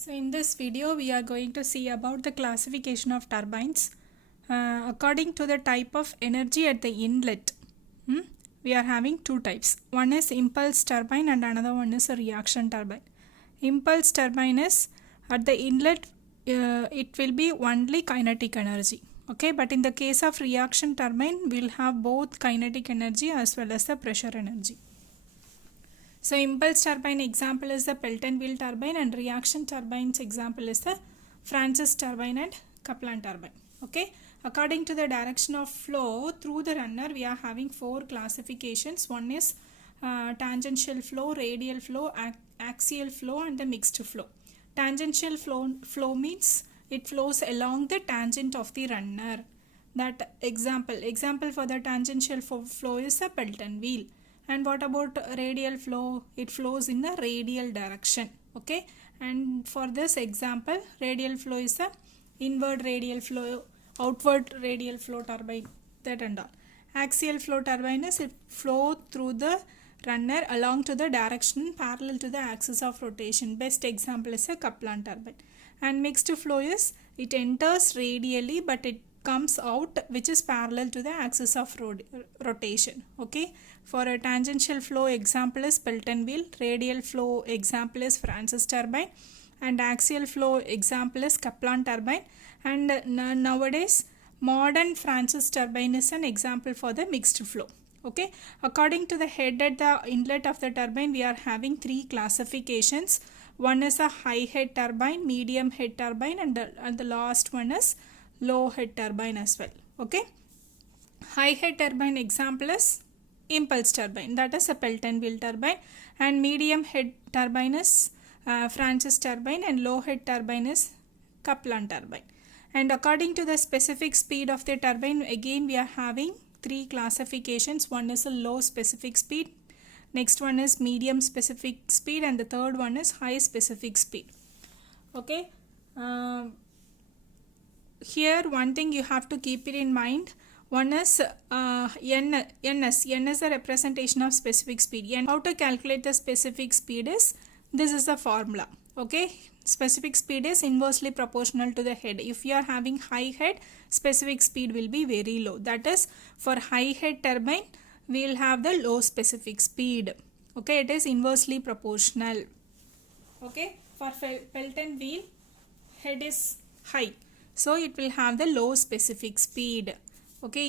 So in this video we are going to see about the classification of turbines according to the type of energy at the inlet. We are having two types. One is impulse turbine and another one is a reaction turbine. Impulse turbine is at the inlet it will be only kinetic energy. Okay, but in the case of reaction turbine we'll have both kinetic energy as well as the pressure energy. So impulse turbine example is the Pelton wheel turbine and reaction turbines example is the Francis turbine and Kaplan turbine. Okay, according to the direction of flow through the runner we are having four classifications. One is tangential flow, radial flow, axial flow and the mixed flow. Tangential flow means it flows along the tangent of the runner. That example for the tangential flow is a Pelton wheel. And what about radial flow? It flows in the radial direction. Okay, and for this example radial flow is a inward radial flow, outward radial flow turbine, that and all. Axial flow turbine is it flow through the runner along to the direction parallel to the axis of rotation. Best example is a Kaplan turbine. And mixed flow is it enters radially but it comes out which is parallel to the axis of rotation. Okay, for a tangential flow example is Pelton wheel, radial flow example is Francis turbine and axial flow example is Kaplan turbine. And nowadays modern Francis turbine is an example for the mixed flow. Okay, according to the head at the inlet of the turbine we are having three classifications. One is a high head turbine, medium head turbine and the last one is low head turbine as well. Okay, high head turbine example is impulse turbine, that is a Pelton wheel turbine, and medium head turbine is Francis turbine and low head turbine is Kaplan turbine. And according to the specific speed of the turbine again we are having three classifications. One is a low specific speed, next one is medium specific speed and the third one is high specific speed. Okay, here one thing you have to keep it in mind. One is NS is a representation of specific speed. And how to calculate the specific speed is, this is the formula. Okay, specific speed is inversely proportional to the head. If you are having high head, specific speed will be very low. That is, for high head turbine we will have the low specific speed. Okay, it is inversely proportional. Okay, for Pelton wheel head is high, so it will have the low specific speed.